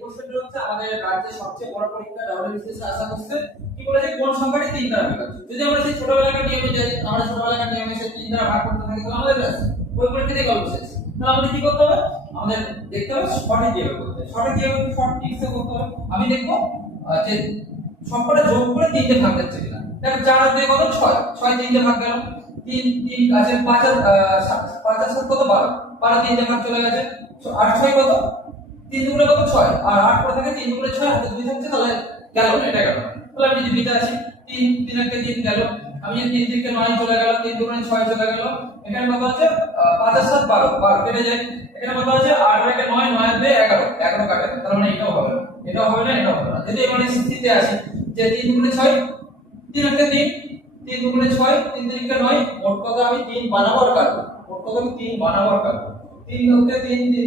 কোশ্চেনটা হচ্ছে আমাদের রাজ্যের সবচেয়ে বড় পরীক্ষা ডব্লিউবিসিএস আশা করছে কি বলেছে কোন সংখ্যাটি 3 দ্বারা বিভাজ্য। যদি আমরা সেই ছোটবেলাকার নিয়মে যাই, আমরা ছোটবেলাকার নিয়মে সেই 3 দ্বারা ভাগ করতে থাকি তাহলে আমাদের ব্যাস ওই পরীক্ষাতেই গল্প শেষ। তাহলে আমাদের কি করতে হবে? আমাদের দেখতে হবে সঠিক কিভাবে করতে হবে, সঠিক কিভাবে শর্ট ট্রিক্সে করতে হবে। আমি দেখব যে সবকটা যোগ করে 3 তে ভাগ যাচ্ছে কিনা। দেখো 4 আর 2 কত 6, 6 3 তে ভাগ গেল, 3 3 আছে 5 আর 5 আর 7 কত 12, 12 3 তে ভাগ চলে গেছে। 8 6 কত 3 দুগুণে কত 6, আর 8 পরে থাকে 3 দুগুণে 6 হাতে 2 থাকছে, তাহলে গেল না, এটা গেল। তাহলে আমি যদি বিটা আসি 3 3 এর 3 গেল, আমি যদি 3 থেকে 9 চলে গেল, 3 দুগুণে 6 চলে গেল। এখানে কত আছে 5 আর 7 12, 12 কেটে যায়। এখানে কত আছে 8 আর 1 9, 9 আর 2 11, 11 কাটে, তার মানে এটাও হবে না, এটাও হবে না, এটাও হবে না। যদি এবারে স্থিতিতে আসি যে 3 দুগুণে 6, 3 আর 3, 3 দুগুণে 6, 3 3 9, মোট কথা আমি 3 বানাবো আর কাটবো, মোট কথা আমি 3 বানাবো আর কাটবো। 3 লোককে 3